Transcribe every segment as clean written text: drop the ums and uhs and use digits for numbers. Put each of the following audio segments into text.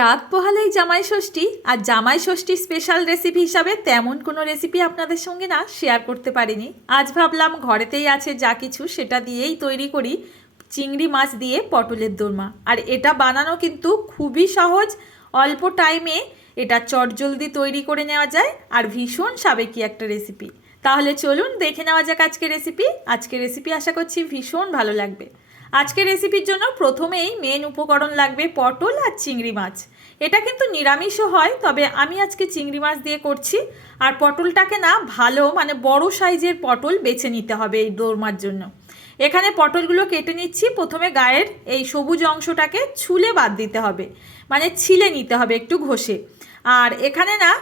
রাত পোহালেই জামাই ষষ্ঠী, আর জামাই ষষ্ঠী স্পেশাল রেসিপি হিসাবে তেমন কোনো রেসিপি আপনাদের সঙ্গে না শেয়ার করতে পারিনি। আজ ভাবলাম ঘরেতেই আছে যা কিছু সেটা দিয়েই তৈরি করি চিংড়ি মাছ দিয়ে পটলের দোরমা। আর এটা বানানো কিন্তু খুবই সহজ, অল্প টাইমে এটা চটজলদি তৈরি করে নেওয়া যায় আর ভীষণ সাবেকি একটা রেসিপি। তাহলে চলুন দেখে নেওয়া যাক আজকের রেসিপি আশা করছি ভীষণ ভালো লাগবে। আজকের রেসিপির জন্য প্রথমেই মেন উপকরণ লাগবে পটল আর চিংড়ি মাছ। এটা কিন্তু নিরামিষও হয়, তবে আমি আজকে চিংড়ি মাছ দিয়ে করছি। আর পটলটাকে না ভালো বড় সাইজের পটল বেছে নিতে হবে এই দোরমার জন্য। এখানে পটলগুলো কেটে নিচ্ছি। প্রথমে গায়ের এই সবুজ অংশটাকে ছুলে বাদ দিতে হবে, ছিলে নিতে হবে একটু ঘষে। আর এখানে না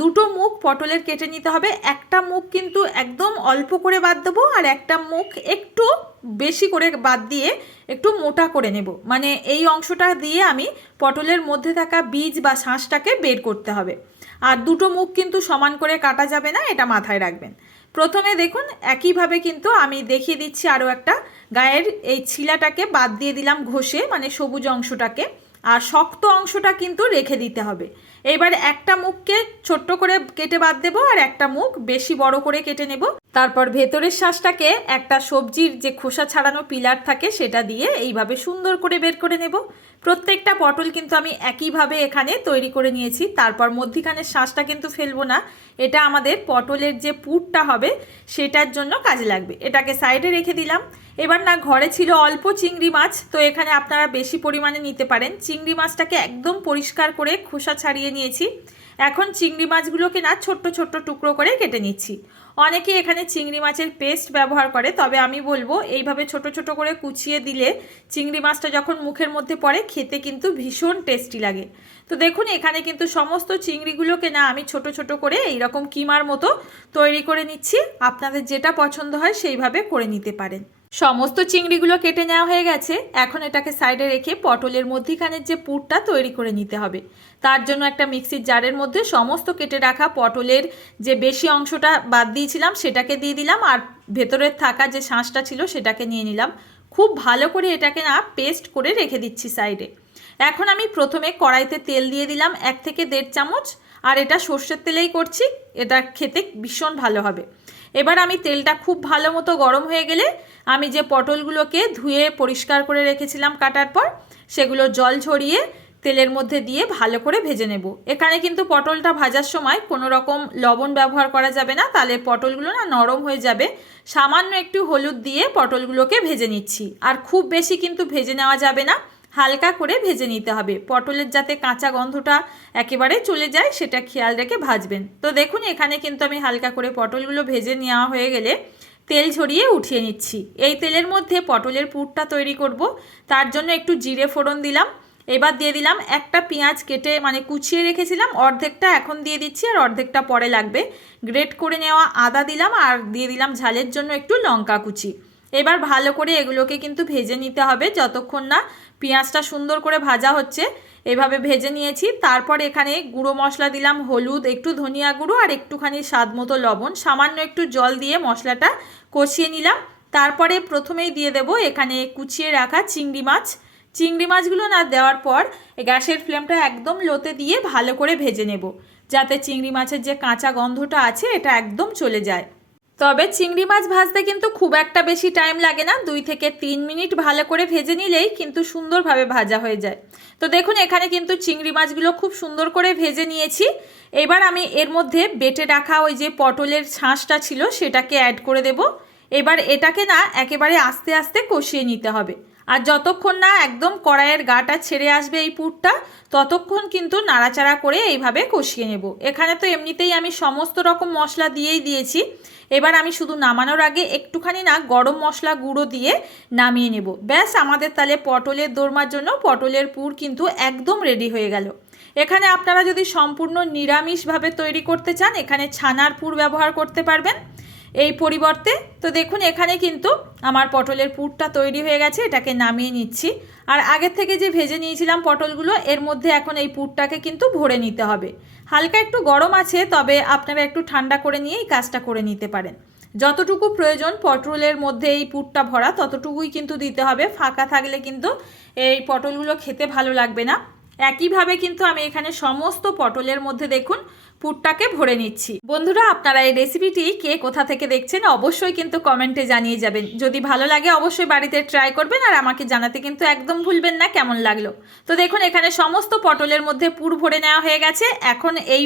দুটো মুখ পটলের কেটে নিতে হবে। একটা মুখ কিন্তু একদম অল্প করে বাদ দেবো, আর একটা মুখ একটু বেশি করে বাদ দিয়ে একটু মোটা করে নেব। এই অংশটা দিয়ে আমি পটলের মধ্যে থাকা বীজ বা শাঁসটাকে বের করতে হবে। আর দুটো মুখ কিন্তু সমান করে কাটা যাবে না, এটা মাথায় রাখবেন। প্রথমে দেখুন একইভাবে কিন্তু আমি দেখিয়ে দিচ্ছি আরও একটা। গায়ের এই ছিলাটাকে বাদ দিয়ে দিলাম ঘষে, সবুজ অংশটাকে, আর শক্ত অংশটা কিন্তু রেখে দিতে হবে। এবার একটা মুখকে ছোট্ট করে কেটে বাদ দেবো, আর একটা মুখ বেশি বড় করে কেটে নেব। তারপর ভেতরের শাঁসটাকে একটা সবজির যে খোসা ছাড়ানো পিলার থাকে সেটা দিয়ে এইভাবে সুন্দর করে বের করে নেব। প্রত্যেকটা পটল কিন্তু আমি একইভাবে এখানে তৈরি করে নিয়েছি। তারপর মধ্যিখানের শাঁসটা কিন্তু ফেলবো না, এটা আমাদের পটলের যে পুরটা হবে সেটার জন্য কাজে লাগবে। এটাকে সাইডে রেখে দিলাম। এবার না ঘরে ছিল অল্প চিংড়ি মাছ, তো এখানে আপনারা বেশি পরিমাণে নিতে পারেন। চিংড়ি মাছটাকে একদম পরিষ্কার করে খোসা ছাড়িয়ে নিয়েছি। এখন চিংড়ি মাছগুলোকে না ছোট্ট ছোট্ট টুকরো করে কেটে নিচ্ছি। অনেকে এখানে চিংড়ি মাছের পেস্ট ব্যবহার করে, তবে আমি বলবো এইভাবে ছোট ছোট করে কুচিয়ে দিলে চিংড়ি মাছটা যখন মুখের মধ্যে পড়ে খেতে কিন্তু ভীষণ টেস্টি লাগে। তো দেখুন এখানে কিন্তু সমস্ত চিংড়িগুলোকে না আমি ছোট ছোট করে এইরকম কিমার মতো তৈরি করে নিচ্ছি। আপনাদের যেটা পছন্দ হয় সেইভাবে করে নিতে পারেন। সমস্ত চিংড়িগুলো কেটে নেওয়া হয়ে গেছে। এখন এটাকে সাইডে রেখে পটলের মধ্যিখানের যে পুরটা তৈরি করে নিতে হবে। তার জন্য একটা মিক্সির জারের মধ্যে সমস্ত কেটে রাখা পটলের যে বেশি অংশটা বাদ দিয়েছিলাম সেটাকে দিয়ে দিলাম, আর ভেতরের থাকা যে শাঁসটা ছিল সেটাকে নিয়ে নিলাম। খুব ভালো করে এটাকে না পেস্ট করে রেখে দিচ্ছি সাইডে। এখন আমি প্রথমে কড়াইতে তেল দিয়ে দিলাম 1 থেকে 1.5 চামচ, আর এটা সর্ষের তেলেই করছি, এটা খেতে ভীষণ ভালো হবে। এবার আমি তেলটা খুব ভালো মতো গরম হয়ে গেলে আমি যে পটলগুলোকে ধুয়ে পরিষ্কার করে রেখেছিলাম কাটার পর, সেগুলো জল ঝরিয়ে তেলের মধ্যে দিয়ে ভালো করে ভেজে নেব। এখানে কিন্তু পটলটা ভাজার সময় কোনো রকম লবণ ব্যবহার করা যাবে না, তাহলে পটলগুলো না নরম হয়ে যাবে। সামান্য একটু হলুদ দিয়ে পটলগুলোকে ভেজে নিচ্ছি। আর খুব বেশি কিন্তু ভেজে নেওয়া যাবে না, হালকা করে ভেজে নিতে হবে। পটলের যাতে কাঁচা গন্ধটা একেবারে চলে যায় সেটা খেয়াল রেখে ভাজবেন। তো দেখুন এখানে কিন্তু আমি হালকা করে পটলগুলো ভেজে নেওয়া হয়ে গেলে তেল ঝরিয়ে উঠিয়ে নিচ্ছি। এই তেলের মধ্যে পটলের পুরটা তৈরি করব, তার জন্য একটু জিরে ফোড়ন দিলাম। এবার দিয়ে দিলাম একটা পেঁয়াজ কেটে কুচিয়ে রেখেছিলাম, অর্ধেকটা এখন দিয়ে দিচ্ছি আর অর্ধেকটা পরে লাগবে। গ্রেট করে নেওয়া আদা দিলাম, আর দিয়ে দিলাম ঝালের জন্য একটু লঙ্কা কুচি। এবার ভালো করে এগুলোকে কিন্তু ভেজে নিতে হবে যতক্ষণ না পেঁয়াজটা সুন্দর করে ভাজা হচ্ছে। এভাবে ভেজে নিয়েছি। তারপর এখানে গুঁড়ো মশলা দিলাম, হলুদ, একটু ধনিয়া গুঁড়ো আর একটুখানি স্বাদ মতো লবণ, সামান্য একটু জল দিয়ে মশলাটা কষিয়ে নিলাম। তারপরে প্রথমেই দিয়ে দেব এখানে কুচিয়ে রাখা চিংড়ি মাছ। চিংড়ি মাছগুলো না দেওয়ার পর গ্যাসের ফ্লেমটা একদম লোতে দিয়ে ভালো করে ভেজে নেব, যাতে চিংড়ি মাছের যে কাঁচা গন্ধটা আছে এটা একদম চলে যায়। তবে চিংড়ি মাছ ভাজতে কিন্তু খুব একটা বেশি টাইম লাগে না, 2 থেকে 3 মিনিট ভালো করে ভেজে নিলেই কিন্তু সুন্দরভাবে ভাজা হয়ে যায়। তো দেখুন এখানে কিন্তু চিংড়ি মাছগুলো খুব সুন্দর করে ভেজে নিয়েছি। এবার আমি এর মধ্যে বেটে রাখা ওই যে পটলের শাঁসটা ছিল সেটাকে অ্যাড করে দেব। এবার এটাকে না একেবারে আস্তে আস্তে কষিয়ে নিতে হবে। আর যতক্ষণ না একদম কড়াইয়ের গাটা ছেড়ে আসবে এই পুরটা, ততক্ষণ কিন্তু নাড়াচাড়া করে এইভাবে কষিয়ে নেব। এখানে তো এমনিতেই আমি সমস্ত রকম মশলা দিয়েই দিয়েছি। এবার আমি শুধু নামানোর আগে একটুখানি না গরম মশলা গুঁড়ো দিয়ে নামিয়ে নেব। ব্যাস, আমাদের তাহলে পটলের দোরমার জন্য পটলের পুর কিন্তু একদম রেডি হয়ে গেল। এখানে আপনারা যদি সম্পূর্ণ নিরামিষভাবে তৈরি করতে চান, এখানে ছানার পুর ব্যবহার করতে পারবেন এই পরিবর্তে। তো দেখুন এখানে কিন্তু আমার পটলের পুরটা তৈরি হয়ে গেছে, এটাকে নামিয়ে নিচ্ছি। আর আগের থেকে যে ভেজে নিয়েছিলাম পটলগুলো, এর মধ্যে এখন এই পুরটাকে কিন্তু ভরে নিতে হবে। হালকা একটু গরম আছে, তবে আপনারা একটু ঠান্ডা করে নিয়ে এই কাজটা করে নিতে পারেন। যতটুকু প্রয়োজন পটলের মধ্যে এই পুরটা ভরা ততটুকুই কিন্তু দিতে হবে, ফাঁকা থাকলে কিন্তু এই পটলগুলো খেতে ভালো লাগবে না। একইভাবে কিন্তু আমি এখানে সমস্ত পটলের মধ্যে দেখুন পুরটাকে ভরে নিচ্ছি। বন্ধুরা, আপনারা এই রেসিপিটি কে কোথা থেকে দেখছেন অবশ্যই কিন্তু কমেন্টে জানিয়ে যাবেন। যদি ভালো লাগে অবশ্যই বাড়িতে ট্রাই করবেন আর আমাকে জানাতে কিন্তু একদম ভুলবেন না কেমন লাগলো। তো দেখুন এখানে সমস্ত পটলের মধ্যে পুর ভরে নেওয়া হয়ে গেছে। এখন এই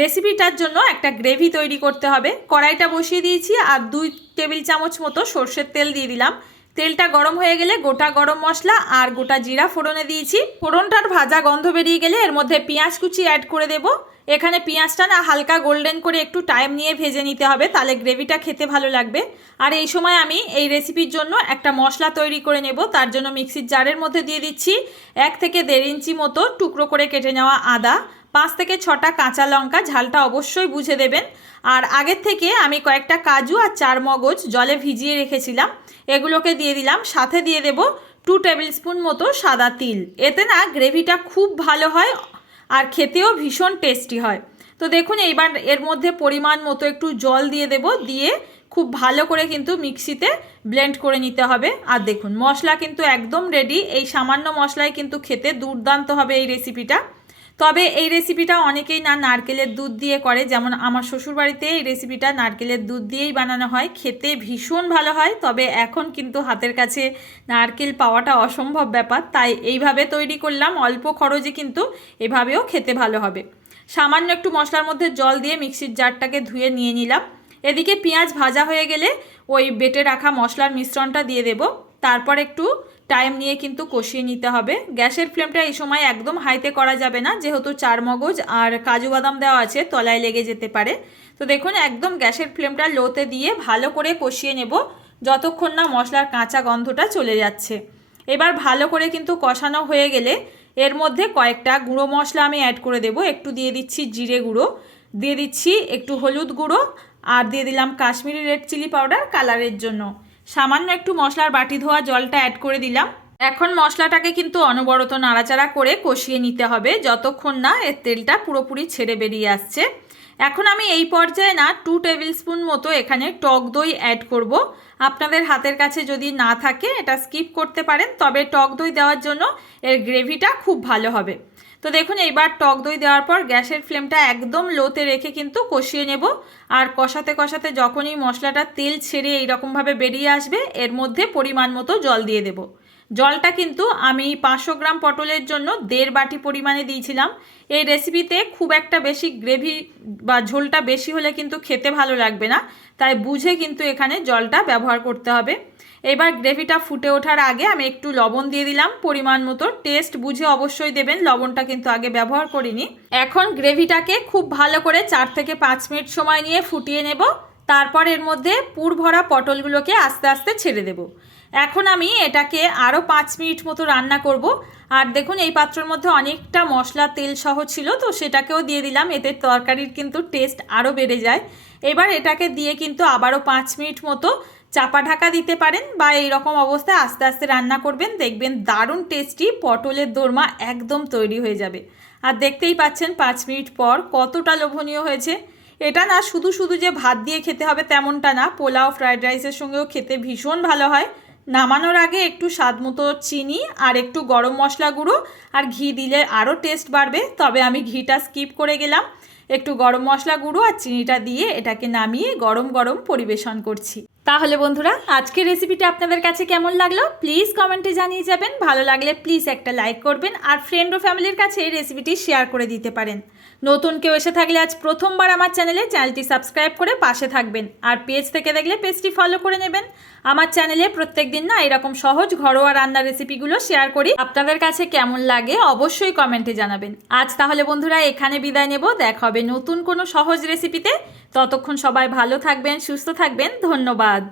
রেসিপিটার জন্য একটা গ্রেভি তৈরি করতে হবে। কড়াইটা বসিয়ে দিয়েছি আর 2 টেবিল চামচ মতো সর্ষের তেল দিয়ে দিলাম। তেলটা গরম হয়ে গেলে গোটা গরম মশলা আর গোটা জিরা ফোড়নে দিয়েছি। ফোড়নটার ভাজা গন্ধ বেরিয়ে গেলে এর মধ্যে পেঁয়াজ কুচি অ্যাড করে দেব। এখানে পেঁয়াজটা না হালকা গোল্ডেন করে একটু টাইম নিয়ে ভেজে নিতে হবে, তাহলে গ্রেভিটা খেতে ভালো লাগবে। আর এই সময় আমি এই রেসিপির জন্য একটা মশলা তৈরি করে নেব। তার জন্য মিক্সির জারের মধ্যে দিয়ে দিচ্ছি 1 থেকে 1.5 ইঞ্চি মতো টুকরো করে কেটে নেওয়া আদা, 5 থেকে 6টা কাঁচা লঙ্কা, ঝালটা অবশ্যই বুঝে দেবেন। আর আগের থেকে আমি কয়েকটা কাজু আর 4 মগজ জলে ভিজিয়ে রেখেছিলাম, এগুলোকে দিয়ে দিলাম। সাথে দিয়ে দেব 2 টেবিল স্পুন মতো সাদা তিল। এতে না গ্রেভিটা খুব ভালো হয় আর খেতেও ভীষণ টেস্টি হয়। তো দেখুন এইবার এর মধ্যে পরিমাণ মতো একটু জল দিয়ে দেব, দিয়ে খুব ভালো করে কিন্তু মিক্সিতে ব্লেন্ড করে নিতে হবে। আর দেখুন মশলা কিন্তু একদম রেডি। এই সামান্য মশলায় কিন্তু খেতে দুর্দান্ত হবে এই রেসিপিটা। তবে এই রেসিপিটা অনেকেই না নারকেলের দুধ দিয়ে করে, যেমন আমার শ্বশুরবাড়িতে এই রেসিপিটা নারকেলের দুধ দিয়েই বানানো হয়, খেতে ভীষণ ভালো হয়। তবে এখন কিন্তু হাতের কাছে নারকেল পাওয়াটা অসম্ভব ব্যাপার, তাই এইভাবে তৈরি করলাম। অল্প খরচে কিন্তু এভাবেও খেতে ভালো হবে। সামান্য একটু মশলার মধ্যে জল দিয়ে মিক্সির জারটাকে ধুয়ে নিয়ে নিলাম। এদিকে পেঁয়াজ ভাজা হয়ে গেলে ওই বেটে রাখা মশলার মিশ্রণটা দিয়ে দেব। তারপর একটু টাইম নিয়ে কিন্তু কষিয়ে নিতে হবে। গ্যাসের ফ্লেমটা এই সময় একদম হাইতে করা যাবে না, যেহেতু 4 মগজ আর কাজু বাদাম দেওয়া আছে, তলায় লেগে যেতে পারে। তো দেখুন একদম গ্যাসের ফ্লেমটা লোতে দিয়ে ভালো করে কষিয়ে নেব যতক্ষণ না মশলার কাঁচা গন্ধটা চলে যাচ্ছে। এবার ভালো করে কিন্তু কষানো হয়ে গেলে এর মধ্যে কয়েকটা গুঁড়ো মশলা আমি অ্যাড করে দেব। একটু দিয়ে দিচ্ছি জিরে গুঁড়ো, দিয়ে দিচ্ছি একটু হলুদ গুঁড়ো, আর দিয়ে দিলাম কাশ্মীরি রেড চিলি পাউডার কালারের জন্য। সামান্য একটু মশলার বাটি ধোয়া জলটা অ্যাড করে দিলাম। এখন মশলাটাকে কিন্তু অনবরত নাড়াচাড়া করে কষিয়ে নিতে হবে যতক্ষণ না এর তেলটা পুরোপুরি ছেড়ে বেরিয়ে আসছে। এখন আমি এই পর্যায়ে না 2 টেবিল স্পুন মতো এখানে টক দই অ্যাড করব। আপনাদের হাতের কাছে যদি না থাকে এটা স্কিপ করতে পারেন, তবে টক দই দেওয়ার জন্য এর গ্রেভিটা খুব ভালো হবে। তো দেখুন এইবার টক দই দেওয়ার পর গ্যাসের ফ্লেমটা একদম লোতে রেখে কিন্তু কষিয়ে নেব। আর কষাতে কষাতে যখনই মশলাটা তেল ছেড়ে এইরকমভাবে বেরিয়ে আসবে এর মধ্যে পরিমাণ মতো জল দিয়ে দেব। জলটা কিন্তু আমি 500 গ্রাম পটলের জন্য 1.5 বাটি পরিমাণে দিয়েছিলাম। এই রেসিপিতে খুব একটা বেশি গ্রেভি বা ঝোলটা বেশি হলে কিন্তু খেতে ভালো লাগবে না, তাই বুঝে কিন্তু এখানে জলটা ব্যবহার করতে হবে। এবার গ্রেভিটা ফুটে ওঠার আগে আমি একটু লবণ দিয়ে দিলাম পরিমাণ মতো। টেস্ট বুঝে অবশ্যই দেবেন, লবণটা কিন্তু আগে ব্যবহার করিনি। এখন গ্রেভিটাকে খুব ভালো করে 4 থেকে 5 মিনিট সময় নিয়ে ফুটিয়ে নেব। তারপর এর মধ্যে পুর ভরা পটলগুলোকে আস্তে আস্তে ছেড়ে দেব। এখন আমি এটাকে আরও 5 মিনিট মতো রান্না করব। আর দেখুন এই পাত্রের মধ্যে অনেকটা মশলা তেল সহ ছিল, তো সেটাকেও দিয়ে দিলাম, এতে তরকারির কিন্তু টেস্ট আরও বেড়ে যায়। এবার এটাকে দিয়ে কিন্তু আবারও 5 মিনিট মতো চাপা ঢাকা দিতে পারেন, বা এই রকম অবস্থায় আস্তে আস্তে রান্না করবেন, দেখবেন দারুণ টেস্টি পটলের দোরমা একদম তৈরি হয়ে যাবে। আর দেখতেই পাচ্ছেন 5 মিনিট পর কতটা লোভনীয় হয়েছে। এটা না শুধু শুধু যে ভাত দিয়ে খেতে হবে তেমনটা না, পোলাও ফ্রাইড রাইসের সঙ্গেও খেতে ভীষণ ভালো হয়। নামানোর আগে একটু স্বাদ মতো চিনি আর একটু গরম মশলা গুঁড়ো আর ঘি দিলে আরও টেস্ট বাড়বে, তবে আমি ঘিটা স্কিপ করে গেলাম। একটু গরম মশলা গুঁড়ো আর চিনিটা দিয়ে এটাকে নামিয়ে গরম গরম পরিবেশন করছি। তাহলে বন্ধুরা আজকের রেসিপিটা আপনাদের কাছে কেমন লাগলো প্লিজ কমেন্টে জানিয়ে যাবেন। ভালো লাগলে প্লিজ একটা লাইক করবেন আর ফ্রেন্ড ও ফ্যামিলির কাছে এই রেসিপিটি শেয়ার করে দিতে পারেন। নতুন কেউ এসে থাকলে আজ প্রথমবার আমার চ্যানেলটি সাবস্ক্রাইব করে পাশে থাকবেন, আর পেজ থেকে দেখলে পেজটি ফলো করে নেবেন। আমার চ্যানেলে প্রত্যেকদিন না এরকম সহজ ঘরোয়া রান্নার রেসিপিগুলো শেয়ার করি। আপনাদের কাছে কেমন লাগে অবশ্যই কমেন্টে জানাবেন। আজ তাহলে বন্ধুরা এখানে বিদায় নেব, দেখা হবে নতুন কোনো সহজ রেসিপিতে। ততক্ষণ সবাই ভালো থাকবেন, সুস্থ থাকবেন, ধন্যবাদ।